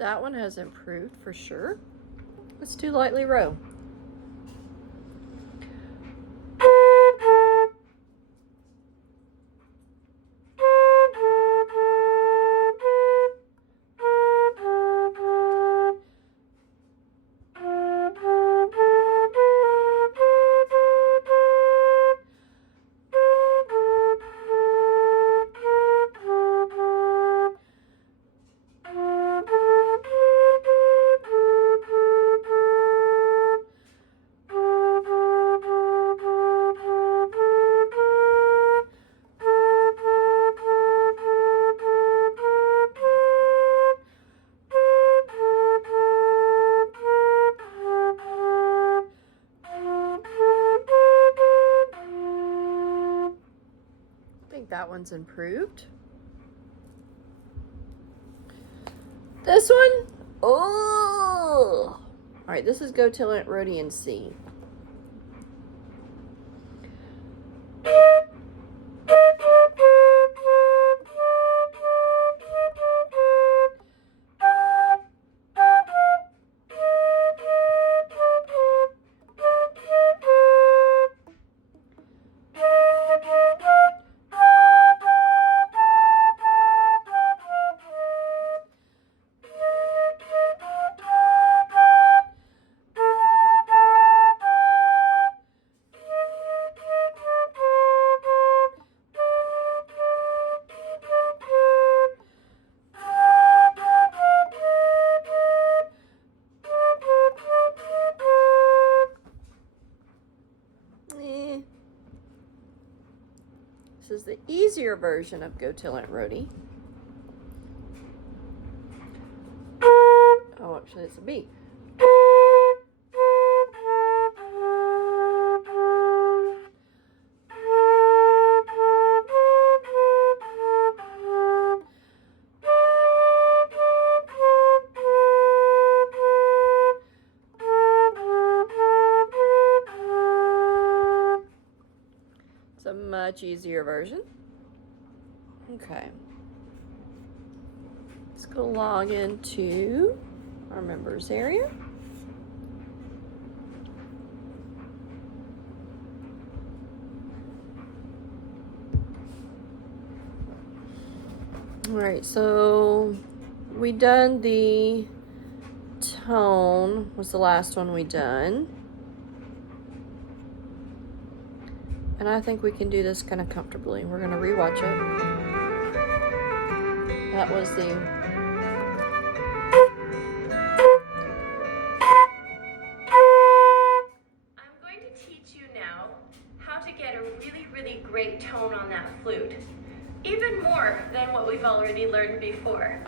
That one has improved for sure. Let's do lightly row. That one's improved. This one, oh! All right, this is Go Till It Rhodian C. This is the easier version of Go Till It Rhody. Oh, actually, it's a B. It's a much easier version. Okay. Let's go log into our members area. All right, so we done the tone, was the last one we done. And I think we can do this kind of comfortably. We're going to rewatch it. That was the... I'm going to teach you now how to get a really, really great tone on that flute. Even more than what we've already learned before.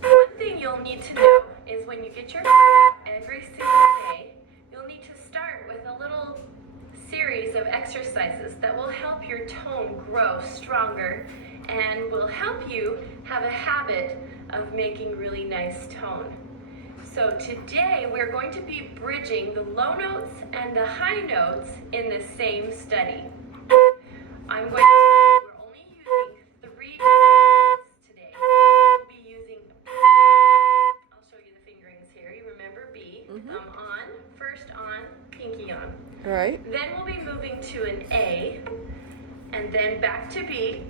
One thing you'll need to know is when you get your flute out every single day, you'll need to start with a little series of exercises that will help your tone grow stronger and will help you have a habit of making really nice tone. So today we're going to be bridging the low notes and the high notes in the same study. I'm going to tell you we're only using 3 notes today. We'll be using B. I'll show you the fingerings here. You remember B, thumb on, first on, pinky on. All right. Then we'll be moving to an A, and then back to B,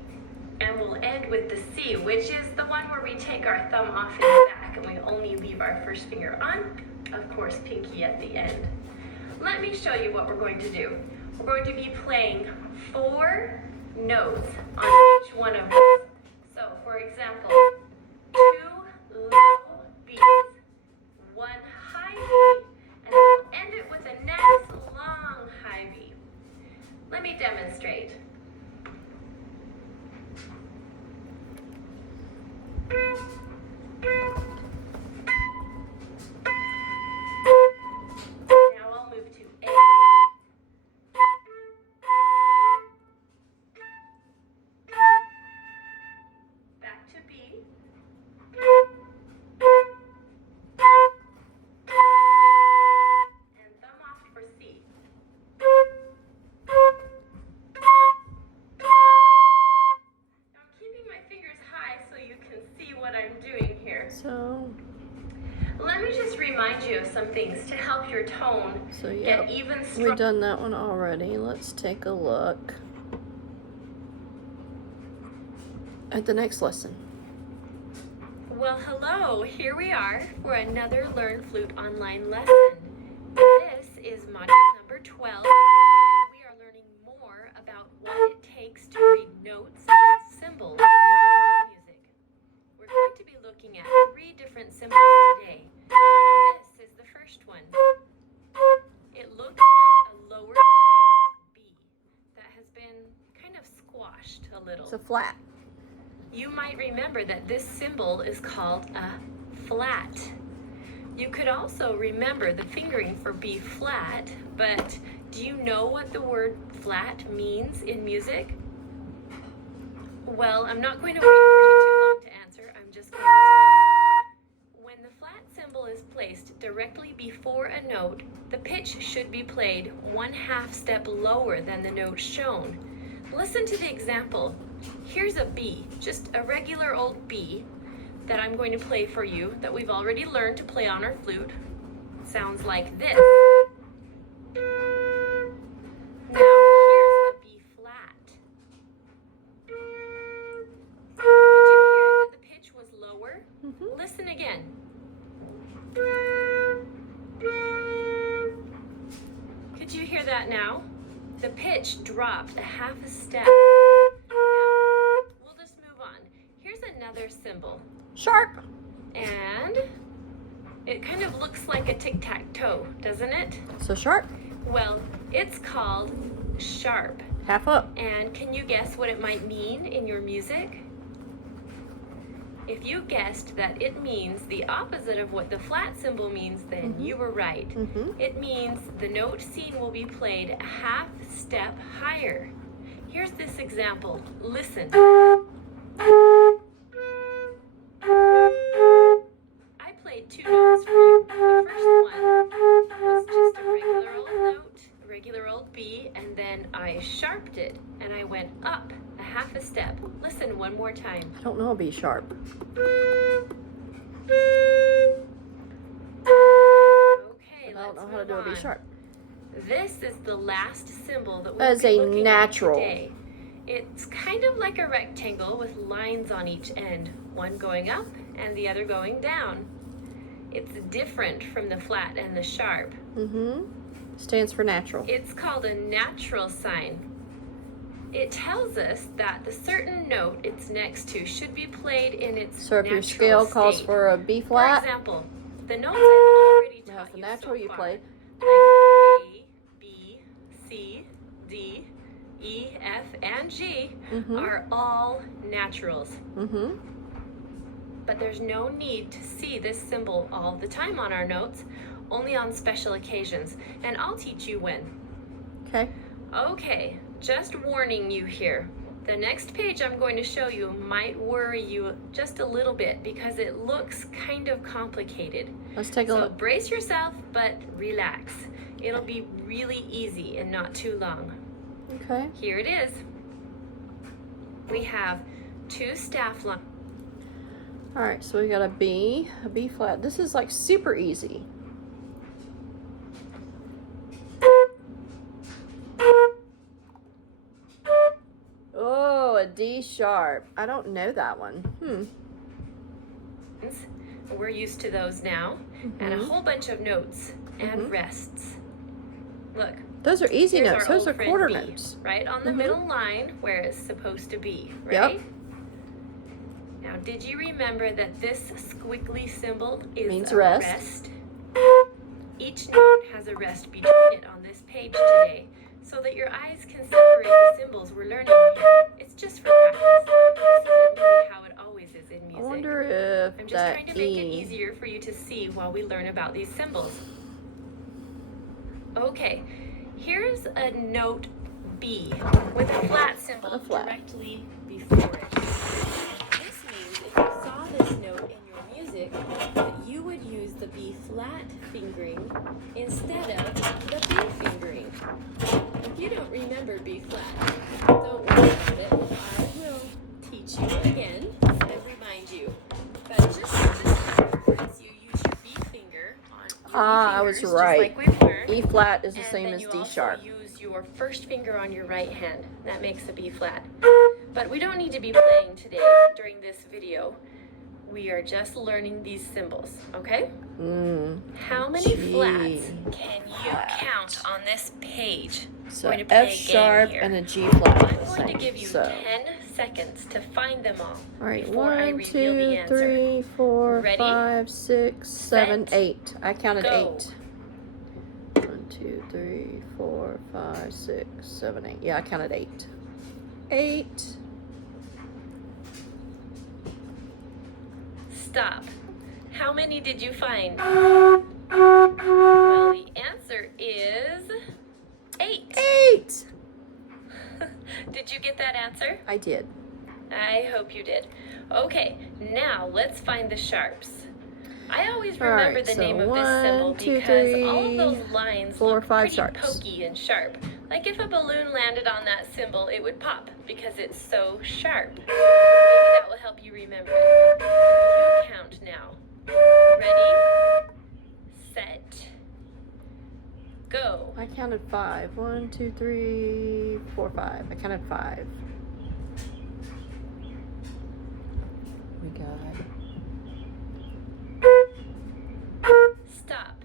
and we'll end with the C, which is the one where we take our thumb off in the back and we only leave our first finger on, of course, pinky at the end. Let me show you what we're going to do. We're going to be playing 4 notes on each one of those. So, for example, 2 low B's, 1 high B, and we'll end it with a nice long high B. Let me demonstrate. Now I'll move to A. Back to B. And thumb off for C. Now I'm keeping my fingers high so you can see what I'm doing here. So Let me just remind you of some things to help your tone So yeah, get even we've stronger. done that one already. Let's take a look at the next lesson. Well, hello, here we are for another Learn Flute online lesson. This is module number 12, and we are learning more about what it takes to read notes and symbols in music. We're going to be looking at 3 different symbols today. This is the first one. It looks like a lowercase b that has been kind of squashed a little. It's a flat. You might remember that this symbol is called a flat. You could also remember the fingering for B flat, but do you know what the word flat means in music? Well, I'm not going to wait for you too long to answer. I'm just going to tell you. When the flat symbol is placed directly before a note, the pitch should be played 1/2 step lower than the note shown. Listen to the example. Here's a B, just a regular old B that I'm going to play for you that we've already learned to play on our flute. It sounds like this. Now, here's a B flat. Did you hear that the pitch was lower? Mm-hmm. Listen again. Could you hear that now? The pitch dropped 1/2 step. Now, we'll just move on. Here's another symbol. Sharp. And it kind of looks like a tic-tac-toe, doesn't it? So sharp. Well, it's called sharp. Half up. And can you guess what it might mean in your music? If you guessed that it means the opposite of what the flat symbol means, then you were right. Mm-hmm. It means the note seen will be played 1/2 step higher. Here's this example. Listen. I played 2 notes for you. The first one was just a regular old note, a regular old B, and then I sharped it and I went up 1/2 step. Listen one more time. I don't know a B sharp. Okay, I don't let's know how to move do a B on. sharp. This is the last symbol that That we'll is be a looking natural. at today. It's kind of like a rectangle with lines on each end, one going up and the other going down. It's different from the flat and the sharp. Mm-hmm. Stands for natural. It's called a natural sign. It tells us that the certain note it's next to should be played in its So if natural your scale calls state. for a B For flat, example, the notes I've already that's taught the you natural so you far, play. like A, B, C, D, E, F, and G, Mm-hmm. are all naturals. Mm-hmm. But there's no need to see this symbol all the time on our notes, only on special occasions. And I'll teach you when. Okay. Okay, just warning you here. The next page I'm going to show you might worry you just a little bit because it looks kind of complicated. Let's take a So look. brace yourself, but relax. It'll be really easy and not too long. Okay. Here it is. We have 2 staff lines. All right, so we got a B flat. This is like super easy. Oh, a D sharp. I don't know that one. We're used to those now. And a Mhm. whole bunch of notes and Mhm. rests. Look, Those are easy here's notes. our Those old are friend quarter B, notes. right on the Mhm. middle line where it's supposed to be, Yep. right? Now, did you remember that this squiggly symbol is Means a rest. Each note has a rest between it on this page today, so that your eyes can separate the symbols we're learning here. It's just for practice. This isn't really how it always is in I music. wonder if I'm just that trying to make it E. easier for you to see while we learn about these symbols. Okay, here's a note B with a flat symbol With a flat. directly before it. This means if you saw this note in your music, that you would use the B flat fingering instead of the B fingering. If you don't remember B flat, don't worry about it. I will teach you again and remind you. But just for reference, you use your B I was fingers, right. just like we've learned. E flat is the And same then as you D also sharp. use your first finger on your right hand. That makes a B flat. But we don't need to be playing today during this video. We are just learning these symbols, okay? How many flats can you count on this page? So We're going to play F a game sharp here. and a G flat. I'm going to give you 10 seconds to find them all Alright, before I 1, reveal the 2, answer. 3, 4, Ready? 5, 6, 7, Set, 8. I counted go. 8. 1, 2, 3, 4, 5, 6, 7, 8. Yeah, I counted 8. 8. Stop. How many did you find? Well, the answer is 8. 8! Did you get that answer? I did. I hope you did. Okay, now let's find the sharps. I always All remember right, the so name of this 1, symbol 2, because 3, all of those lines 4, look 5 pretty sharps. pokey and sharp. Like if a balloon landed on that symbol, it would pop because it's so sharp. Maybe that will help you remember it. You count now. Ready, set, go. I counted 5. 1, 2, 3, 4, 5. I counted 5. We got. Stop.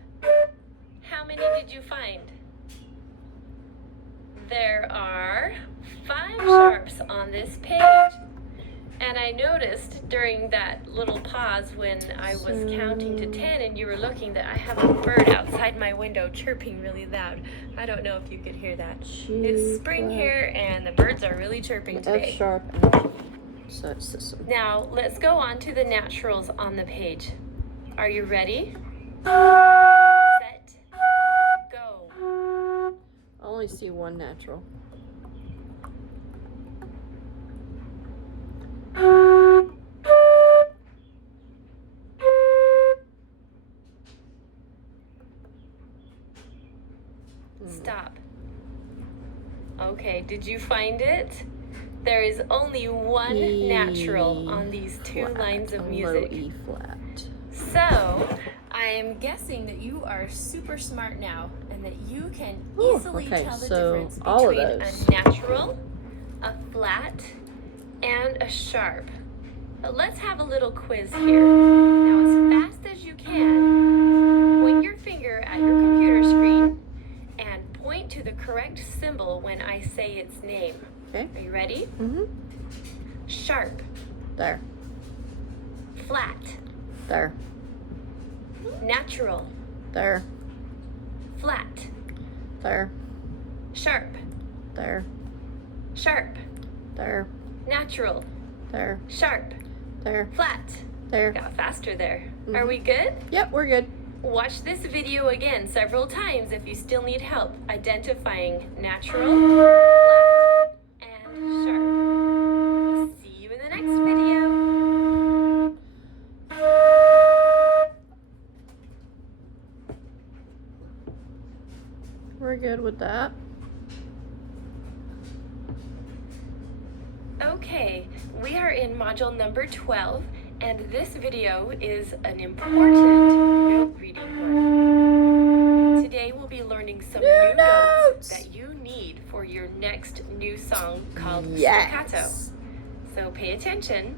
How many did you find? There are 5 sharps on this page. And I noticed during that little pause when I was counting to 10 and you were looking that I have a bird outside my window chirping really loud. I don't know if you could hear that. It's spring here and the birds are really chirping today. F sharp and G. So it's this one. Now let's go on to the naturals on the page. Are you ready? Set, go. I only see one natural. Stop. Okay, did you find it? There is only one natural on these 2 lines of music. Low E flat. So, I am guessing that you are super smart now and that you can easily tell the difference all of between those. a natural, a flat, and a sharp. But let's have a little quiz here. Now, as fast as you can, point your finger at your computer screen and point to the correct symbol when I say its name. Okay. Are you ready? Mm-hmm. Sharp, There. flat, There. natural, There. flat, There. sharp, There. sharp, There. natural, There. sharp, There. flat. There. Got faster there. Are we good? Yep, we're good. Watch this video again several times if you still need help identifying natural, flat, and sharp. See you in the next video. We're good with that. Okay, we are in module number 12, and this video is an important note reading one. Today we'll be learning some new notes that you need for your next new song called Staccato. So pay attention.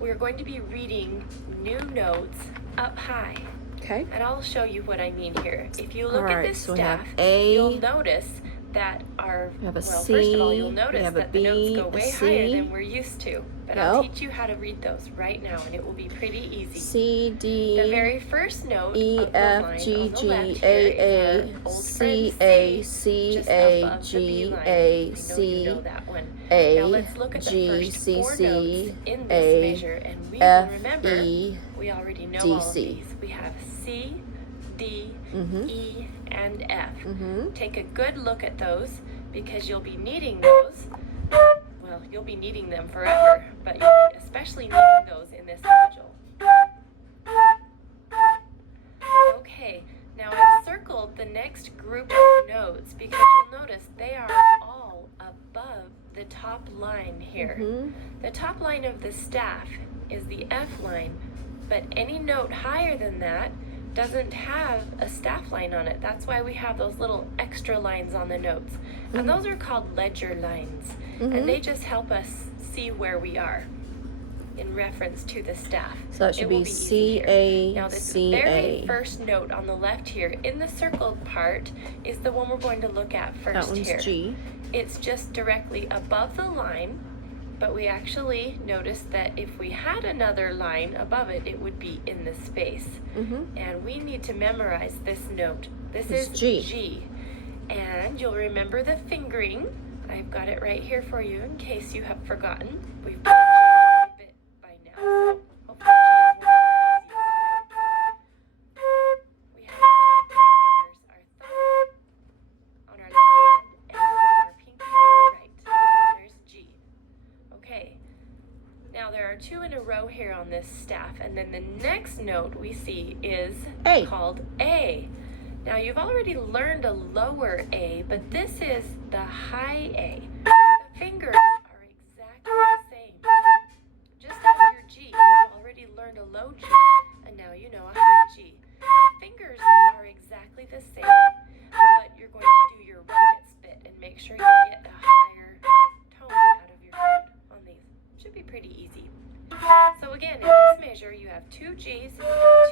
We're going to be reading new notes up high. Okay. And I'll show you what I mean here. If you look All at right, this so we have staff, A, you'll notice that our, we have a well, C, first of all, you'll we notice have a that the notes B, go a way C. higher than we're used to. But I'll Yep. teach you how to read those right now, and it will be pretty easy. C, D, The very first note E, of the F, line G, on the G, left here A, is our old C, friend A, C, C, just A, above the B G, line. A, I know you C, know that one. A, Now let's look at the G, first C, 4 C, notes in this A, measure, and we F, will remember E, we already know D, all of C. these. We have C, D, Mhm. E, and F. Mhm. Take a good look at those because you'll be needing those. Well, you'll be needing them forever, but you'll be especially needing those in this module. Okay, now I've circled the next group of notes because you'll notice they are all above the top line here. Mhm. The top line of the staff is the F line, but any note higher than that doesn't have a staff line on it. That's why we have those little extra lines on the notes. And those are called ledger lines. And they just help us see where we are in reference to the staff. So it should be C, A, now this C, very A. first note on the left here in the circled part is the one we're going to look at first. That one's here. G. It's just directly above the line, but we actually noticed that if we had another line above it, it would be in the space. And we need to memorize this note. This is G. And you'll remember the fingering. I've got it right here for you in case you have forgotten. We've done G a bit by now, so hopefully G is one of the easiest. We have our three fingers, our thumb on our left hand and our pinky on our right. There's G. Okay. Now there are two in a row here on this staff, and then the next note we see is called A. Now you've already learned a lower A, but this is the high A. The fingers are exactly the same. Just as your G, you've already learned a low G, and now you know a high G. The fingers are exactly the same, but you're going to do your rocket spit and make sure you get a higher tone out of your flute on these. Should be pretty easy. So again, in this measure, you have two G's,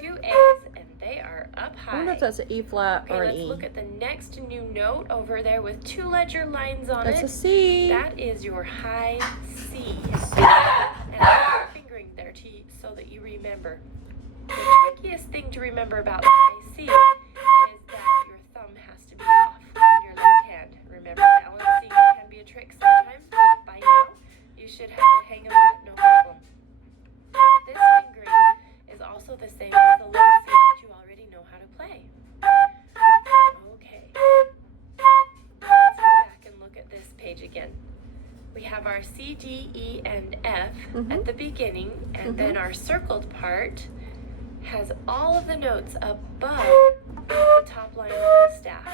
two A's, and they are up high. I wonder if that's an E flat or an let's E. look at the next new note over there with two ledger lines on That's it. a C. That is your high C. And I'm fingering there so that you remember. The trickiest thing to remember about the high C is that your thumb has to be off on your left hand. Remember, balancing can be a trick sometimes, but by now you should have the hang of that, no problem. This fingering is also the same as the low C that you already know how to play. Okay. Let's go back and look at this page again. We have our C, D, E, and F at the beginning, and then our circled part has all of the notes above the top line of the staff.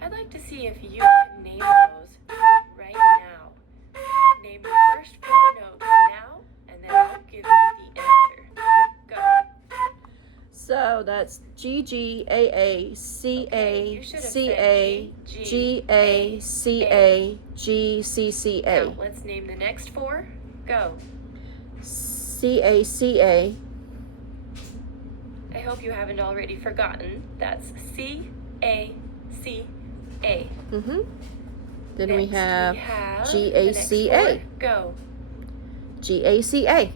I'd like to see if you can name those right now. Name the first four notes now, and then I'll give you the answer. Go. So that's G, G, A, A, C, A, C, A, G, G, A, C, A, G, C, C, A. Now, let's name the next four. Go. C, A, C, A. I hope you haven't already forgotten. That's C, A, C, A. Then Next, we have G, the A, next C, four. A. Go. G, A, C, A.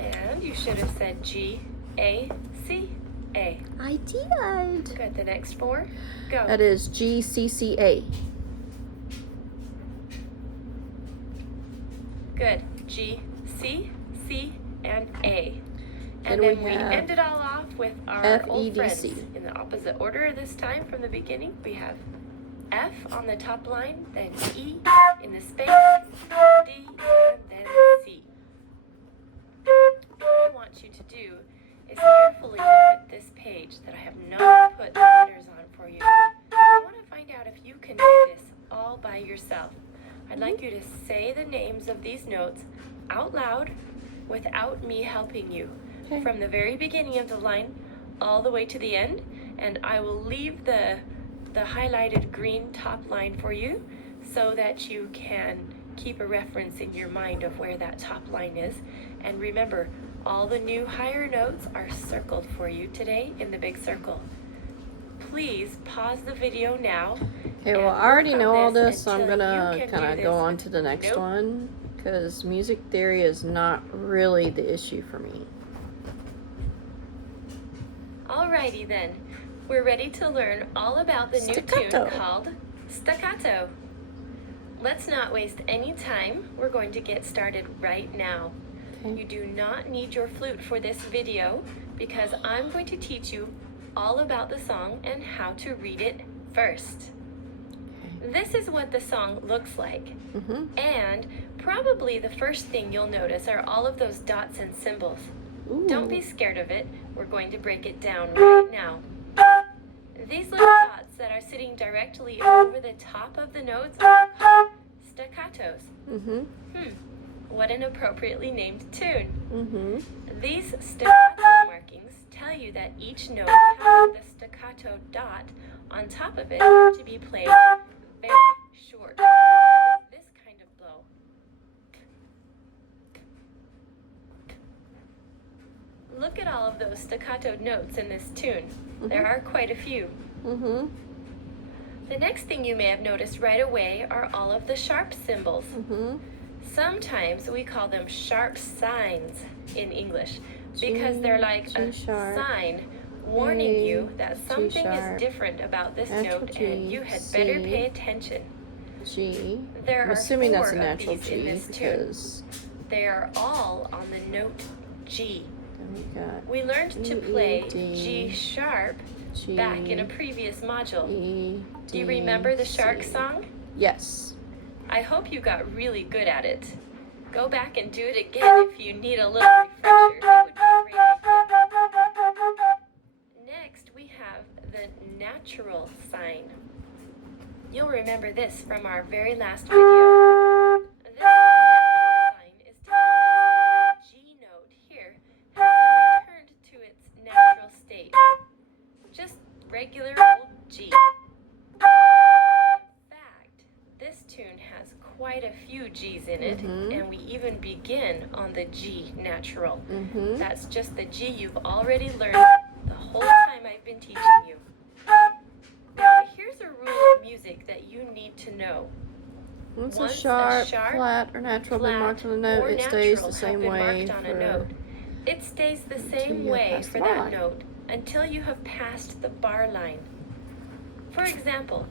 And you should have said G, A, C, A. I did. Good. The next four. Go. That is G, C, C, A. Good. G, C, C, and A. And Then then we we have end it all off with our F, old E, D, friends. C. In the opposite order this time from the beginning. We have F on the top line, then E in the space, D, and then C. What I want you to do is carefully look at this page that I have not put the letters on for you. I want to find out if you can do this all by yourself. I'd like you to say the names of these notes out loud without me helping you. Okay. From the very beginning of the line all the way to the end, and I will leave the highlighted green top line for you so that you can keep a reference in your mind of where that top line is. And remember, all the new higher notes are circled for you today in the big circle. Please pause the video now. Okay, well, and I already work know on all this this, so I'm until gonna you can kind do of this go on with to the next note. one because music theory is not really the issue for me. Alrighty then, we're ready to learn all about the new Staccato. tune called Staccato. Let's not waste any time. We're going to get started right now. Okay. You do not need your flute for this video because I'm going to teach you all about the song and how to read it first. This is what the song looks like. And probably the first thing you'll notice are all of those dots and symbols. Ooh. Don't be scared of it. We're going to break it down right now. These little dots that are sitting directly over the top of the notes are called staccatos. What an appropriately named tune. These staccato markings tell you that each note having the staccato dot on top of it to be played very short with this kind of blow. Look at all of those staccato notes in this tune. There are quite a few. The next thing you may have noticed right away are all of the sharp symbols. Sometimes we call them sharp signs in English because they're like a sign warning you that something is different about this note and you had better pay attention. G. There I'm are assuming that's a four of natural these in G this tune. because They are all on the note G. then we got We learned to play D, G sharp G, back in a previous module. E, Do you D, remember the shark C. song? Yes. I hope you got really good at it. Go back and do it again if you need a little refresher. It would be a great idea. Next, we have the natural sign. You'll remember this from our very last video. This natural sign is telling us that the G note here has been returned to its natural state. Just regular old G. In fact, this tune has quite a few G's in it, and we even begin on the G natural. That's just the G you've already learned the whole time I've been teaching you. Now, here's a rule of music that you need to know. Once a Once sharp, flat, or natural been marked on a note, it stays the same way for... It stays the same you way pass for the bar that line. note until you have passed the bar line. For example,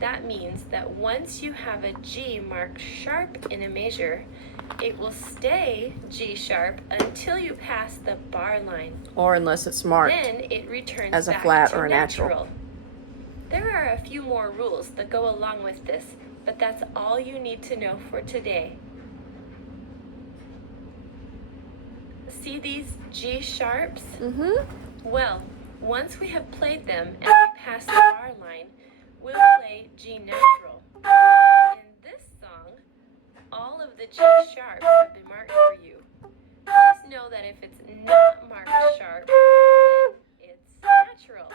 that means that once you have a G marked sharp in a measure, it will stay G sharp until you pass the bar line. Or unless it's marked Then it returns as a back flat to or a natural. There are a few more rules that go along with this, but that's all you need to know for today. See these G sharps? Well, once we have played them and we pass the bar line, we'll play G natural. In this song, all of the G sharps have been marked for you. Just know that if it's not marked sharp, then it's natural.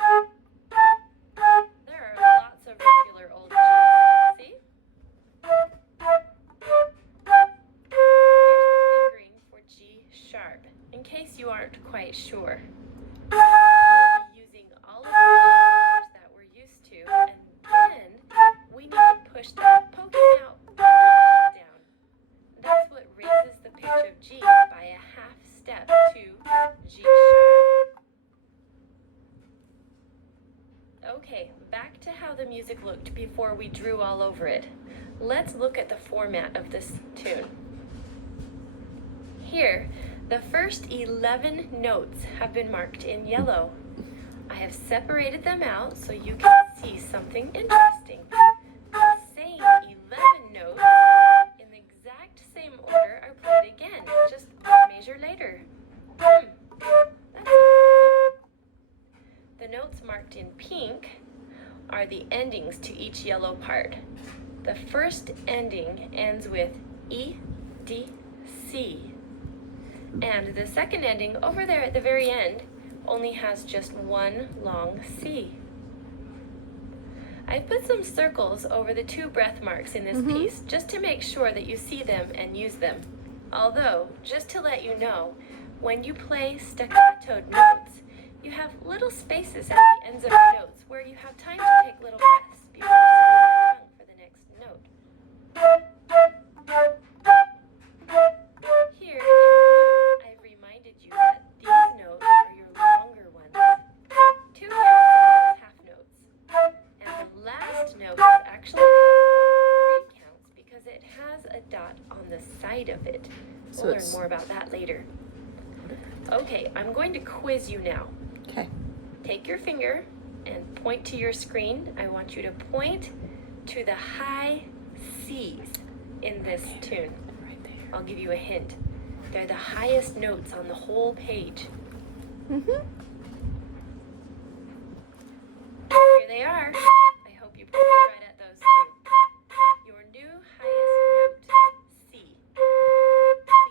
There are lots of regular old G's. See? Here's the fingering for G sharp, in case you aren't quite sure. We'll be using all of the G fingers that we're used to, and then we need to push the poking out down. That's what raises the pitch of G by a half step to G sharp. Okay, back to how the music looked before we drew all over it. Let's look at the format of this tune. Here, the first 11 notes have been marked in yellow. I have separated them out so you can see something interesting. The same 11 notes in the exact same order are played again, just one measure later. That's interesting. The notes marked in pink are the endings to each yellow part. The first ending ends with E, D, C. And the second ending over there at the very end only has just one long C. I've put some circles over the two breath marks in this piece just to make sure that you see them and use them. Although, just to let you know, when you play staccato notes, you have little spaces at the ends of your notes where you have time to take little breaths before setting your tongue for the next note. Here in blue, I've reminded you that these notes are your longer ones. 2 counts are half notes. And the last note is actually 3 counts because it has a dot on the side of it. We'll learn more about that later. Okay, I'm going to quiz you now. Okay. Take your finger and point to your screen. I want you to point to the high C's in this tune. Right there. I'll give you a hint. They're the highest notes on the whole page. Here they are. I hope you pointed right at those two. Your new highest note, C.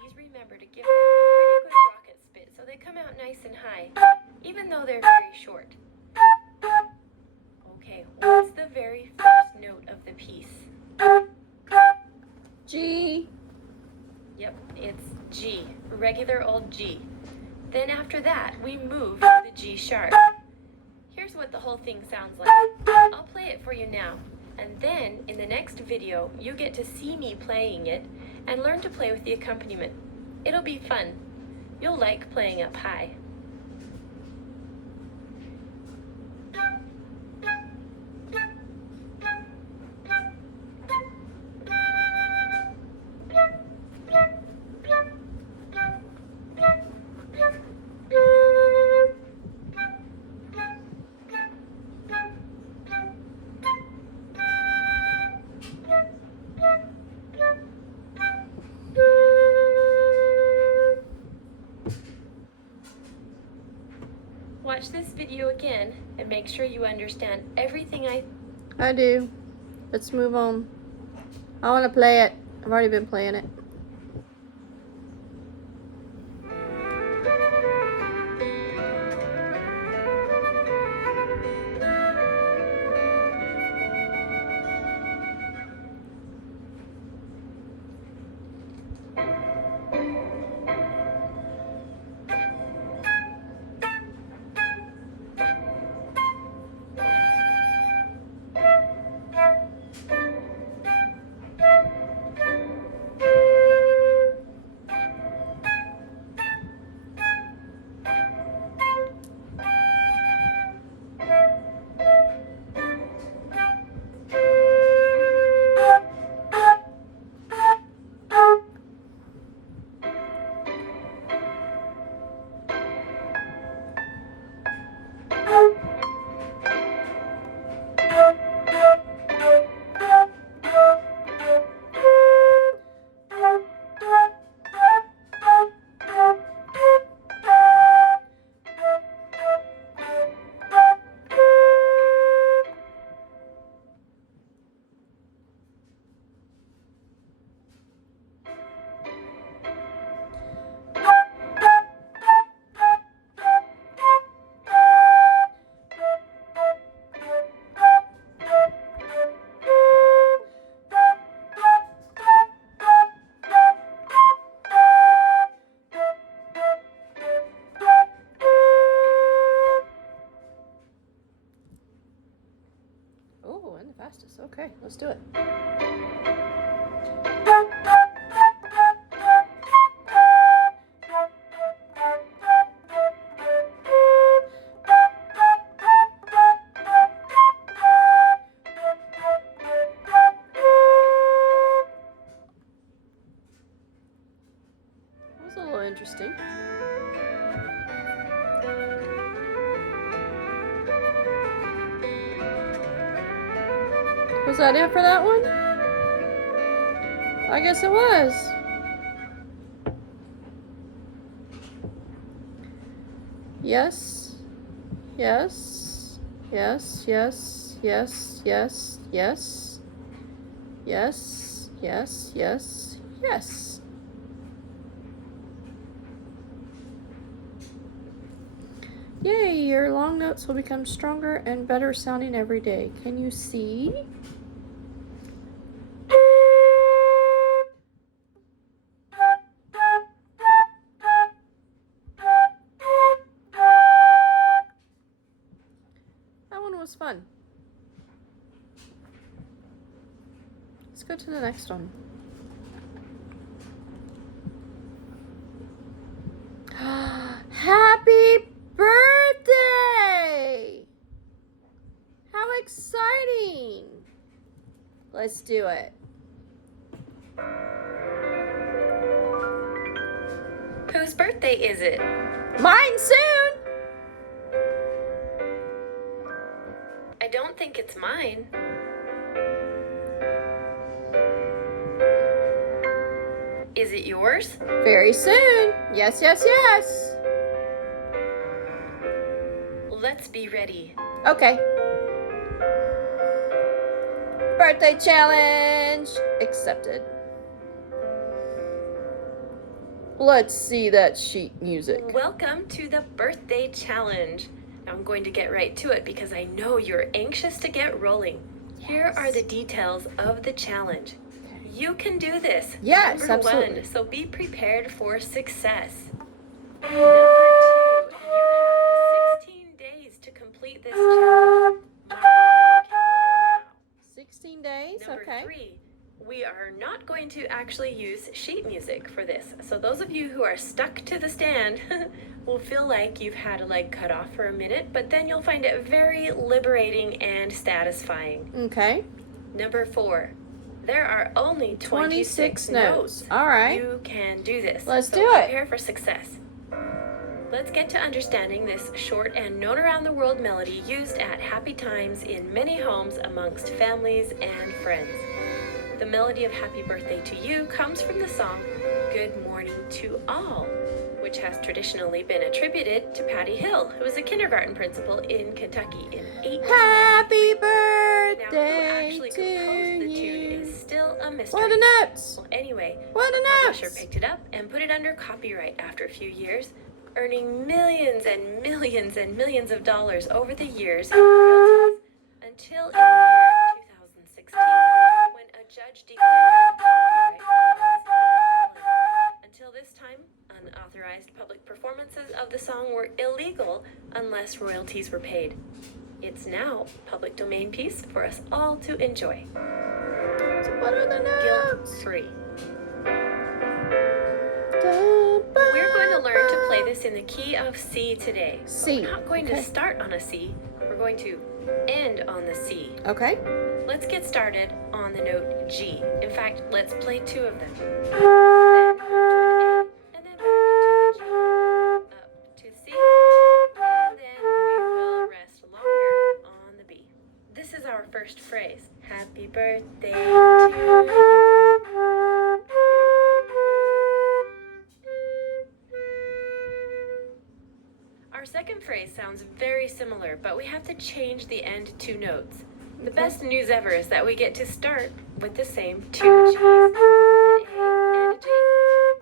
Please remember to give them a pretty good rocket spit so they come out nice and high. Even though they're very short. Okay, what's the very first note of the piece? G. Yep, it's G, regular old G. Then after that, we move to the G sharp. Here's what the whole thing sounds like. I'll play it for you now, and then in the next video, you get to see me playing it and learn to play with the accompaniment. It'll be fun. You'll like playing up high. Watch this video again and make sure you understand everything I do. Let's move on. I want to play it. I've already been playing it. Oh, and the fastest. Okay, let's do it. That was a little interesting. Was that it for that one? I guess it was. Yes. Yes. Yes. Yes. Yes. Yes. Yes. Yes. Yes. Yes. Yes. Yay, your long notes will become stronger and better sounding every day. Can you see? That one was fun. Let's go to the next one. Happy birthday! How exciting! Let's do it. Whose birthday is it? Mine soon! I don't think it's mine. Is it yours? Very soon. Yes, yes, yes. Let's be ready. Okay. Birthday challenge accepted. Let's see that sheet music. Welcome to the birthday challenge. I'm going to get right to it because I know you're anxious to get rolling. Here are the details of the challenge. You can do this. Yes, Number absolutely. 1, so be prepared for success. Number 2, you have 16 days to complete this challenge. Mark your calendar now. 16 days, Number okay. 3, we are not going to actually use sheet music for this. So those of you who are stuck to the stand will feel like you've had a leg cut off for a minute, but then you'll find it very liberating and satisfying. Okay. Number 4, there are only 26 notes. All right. You can do this. Let's so do it. Prepare for success. Let's get to understanding this short and known around the world melody used at happy times in many homes amongst families and friends. The melody of Happy Birthday to You comes from the song Good Morning to All, which has traditionally been attributed to Patty Hill, who was a kindergarten principal in Kentucky in 1890. Happy Now, who birthday actually to composed the tune you. is still a mystery. What a notes. Well, anyway, What a the publisher notes. picked it up and put it under copyright after a few years, earning millions and millions and millions of dollars over the years in royalties until in the year 2016, when a judge declared that the copyright was invalid. Until this time, unauthorized public performances of the song were illegal unless royalties were paid. It's now a public domain piece for us all to enjoy. So what are the notes? Guilt-free. We're going to learn to play this in the key of C today. C. We're not going Okay. to start on a C. We're going to end on the C. Okay. Let's get started on the note G. In fact, let's play 2 of them. Then to an A, and then back to the G. Up to C, and then we will rest longer on the B. This is our first phrase. Happy birthday to you. Our second phrase sounds very similar, but we have to change the end 2 notes. The best news ever is that we get to start with the same 2 G's, an A and a G,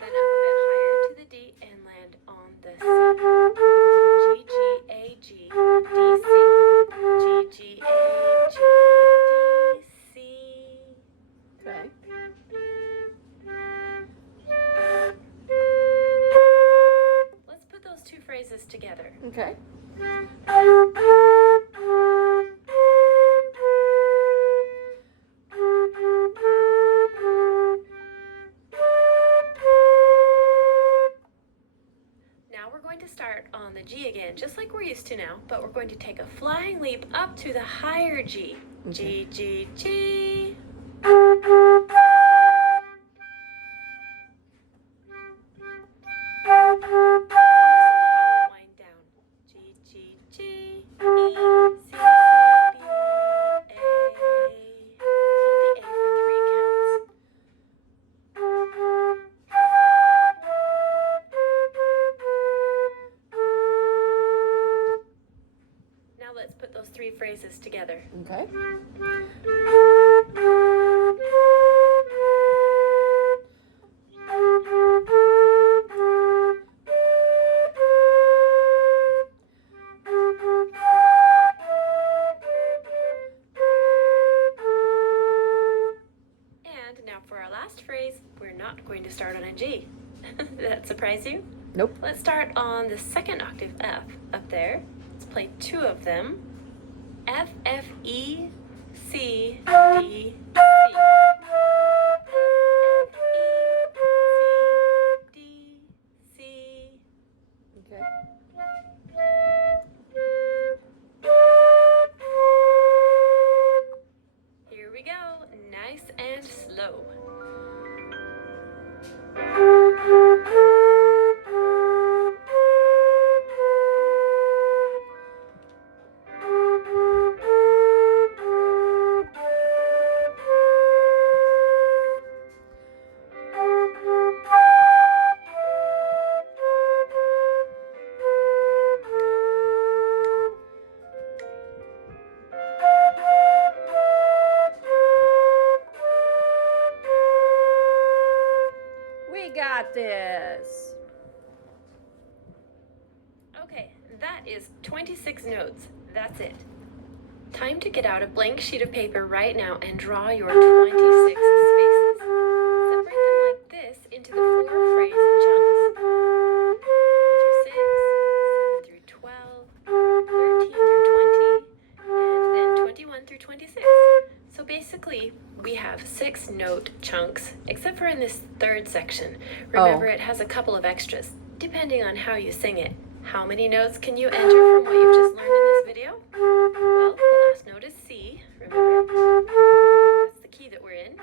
then up a bit higher to the D and land on the C. G, G, A, G, D, C. G, G, A, G, D, C. Okay. Let's put those 2 phrases together. Okay. Now we're going to start on the G again, just like we're used to now, but we're going to take a flying leap up to the higher G. Okay. G, G, G. Wind down. G, G, G, E, C, C, B, A. Hold the A for 3 counts. Now let's put those 3 phrases together. Okay. And now for our last phrase, we're not going to start on a G. Did that surprise you? Nope. Let's start on the second octave F up there. Let's play 2 of them. F, F, E, C, D, C. F, E, C, D, C. Okay. Here we go. Nice and slow. is 26 notes. That's it. Time to get out a blank sheet of paper right now and draw your 26 spaces. Separate them like this into the 4 phrase chunks. 1 through 6, 7 through 12, 13 through 20, and then 21 through 26. So basically, we have 6 note chunks, except for in this third section. Remember, it has a couple of extras, depending on how you sing it. How many notes can you enter from what you've just learned in this video? Well, the last note is C, remember? That's the key that we're in.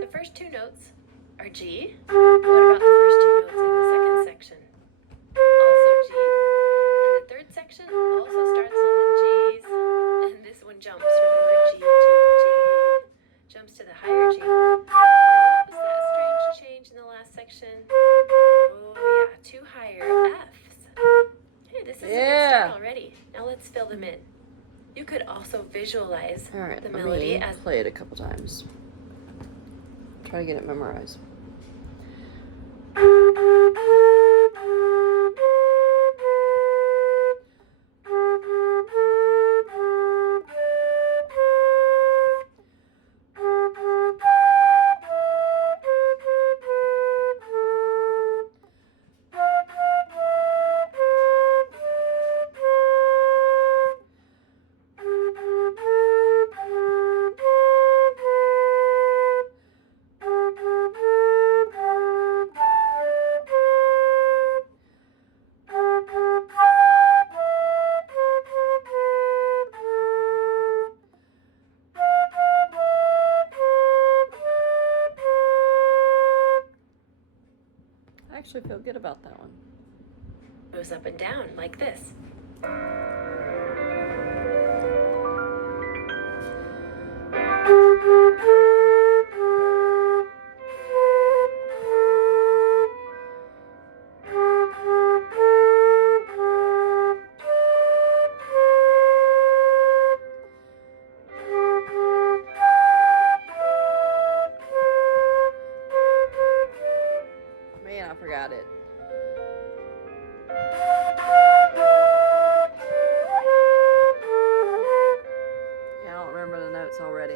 The first 2 notes are G. What about the first 2 notes in the second section? Also G. And the third section also starts on the G's. And this one jumps, remember? G, G, G. Jumps to the higher G. And what was that strange change in the last section? Oh yeah, 2 higher F's. Hey, this is a good start already. Now let's fill them in. You could also visualize the melody as play it a couple times. Try to get it memorized. I actually feel good about that one. goes up and down like this. Man, I forgot it. Yeah, I don't remember the notes already.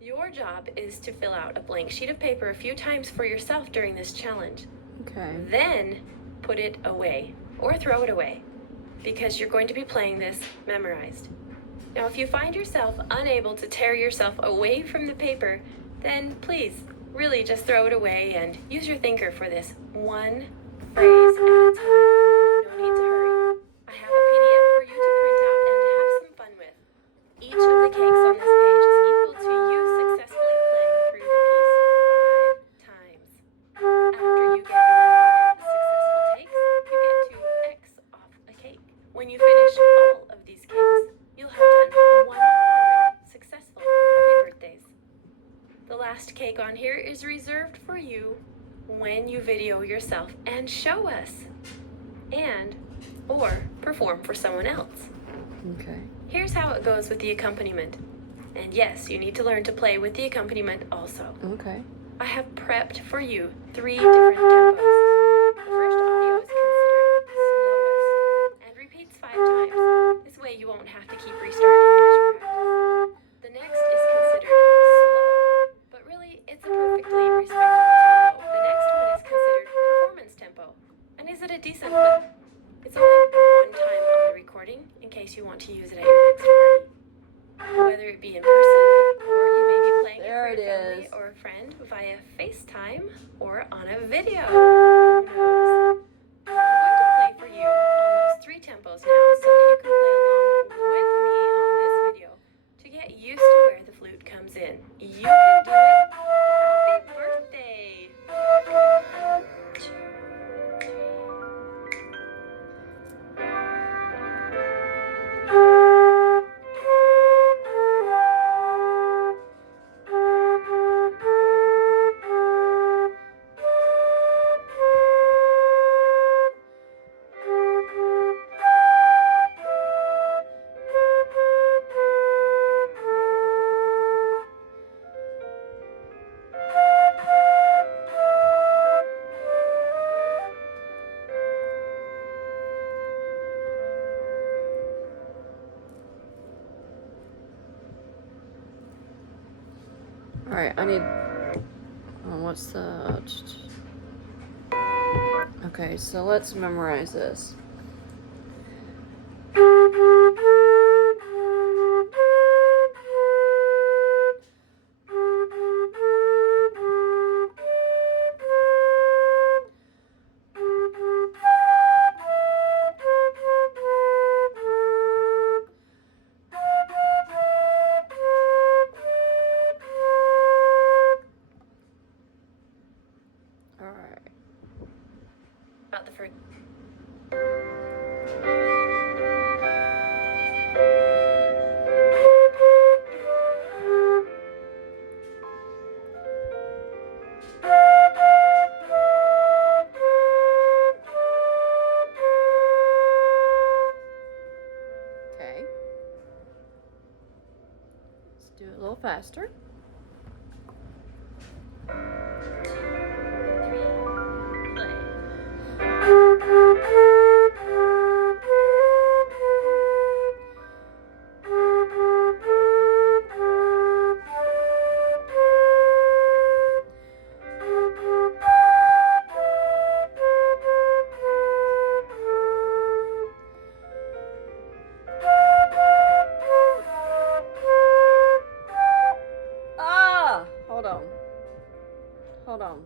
Your job is to fill out a blank sheet of paper a few times for yourself during this challenge. Okay. Then put it away or throw it away because you're going to be playing this memorized. Now, if you find yourself unable to tear yourself away from the paper, then please really just throw it away and use your thinker for this one phrase at a time. No need to hurry. I have a PDF for you to print out and have some fun with. Each of the cakes on this page is equal to you successfully playing through the piece 5 times. After you get your 5 successful takes, you get to X off a cake. When you finish all of these cakes, you'll have done 100 successful happy birthdays. The last cake on here is reserved for you when you video yourself and show us or perform for someone else. Okay. Here's how it goes with the accompaniment. And yes, you need to learn to play with the accompaniment also. Okay. I have prepped for you 3 different tempos. The first audio is considered slowest and repeats 5 times. This way you won't have to keep restarting as you practice. The next is considered slow, but really it's a perfectly respectable tempo. The next one is considered performance tempo. And is it a decent clip? It's only 1 time on the recording in case you want to use it at your next party. Whether it be in person or you may be playing it for your family or a friend via FaceTime or on a video. Who knows? I'm going to play for you on those 3 tempos now so that you can play along with me on this video to get used to where the flute comes in. You can do it. Happy birthday! 1, 2, 3. Alright, I need... what's the... Okay, so let's memorize this. Alright. About the fruit. Okay. Let's do it a little faster. Hold on. Hold on.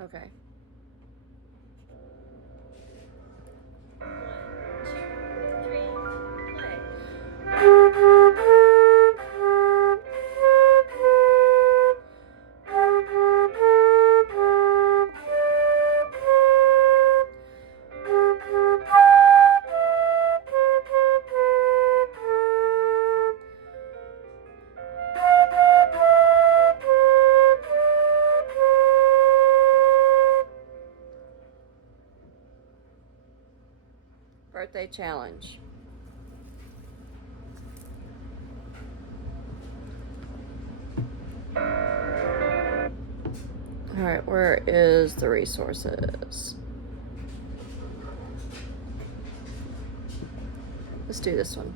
Okay. Birthday challenge. Alright, where is the resources? Let's do this one.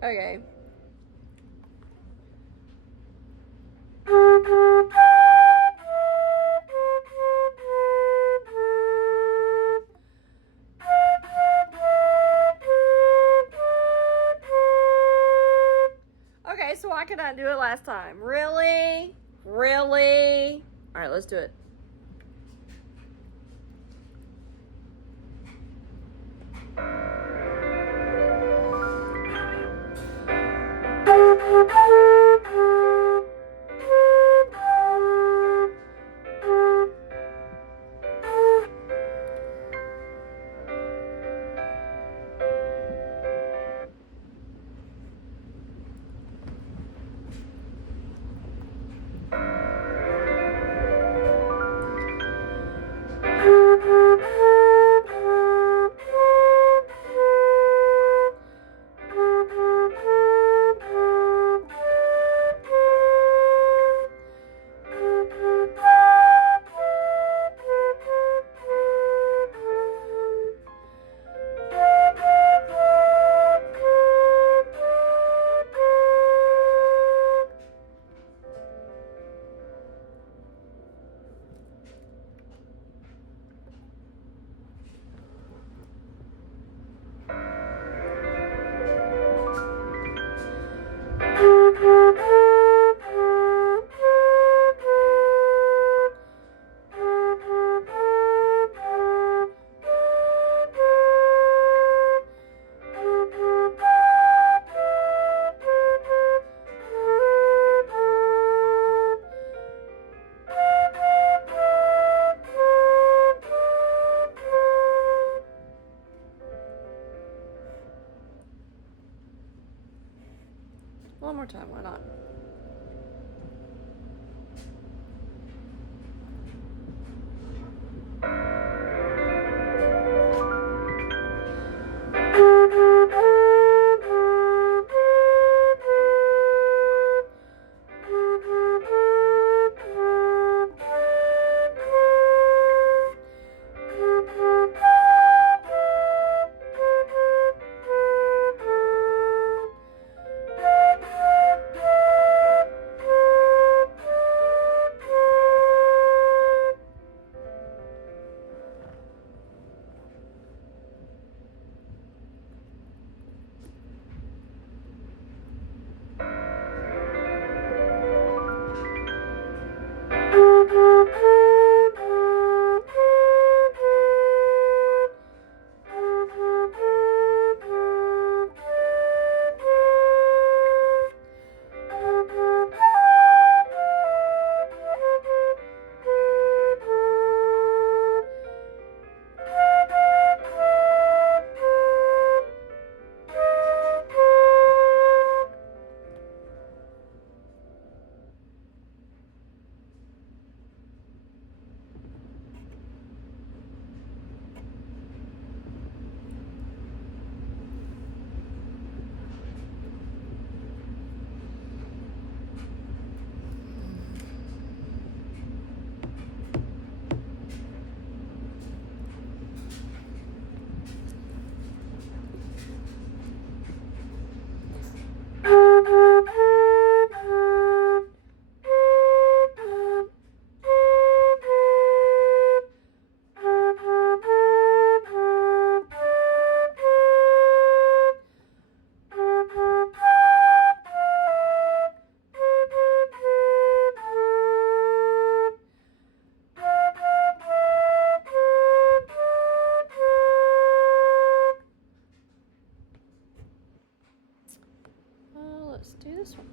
Okay. Okay, so why could I do it last time? Really? Really? Alright, let's do it. One more time, why not? Let's do this one.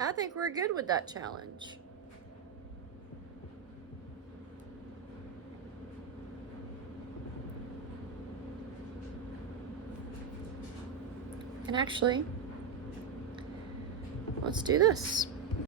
I think we're good with that challenge. And actually, let's do this.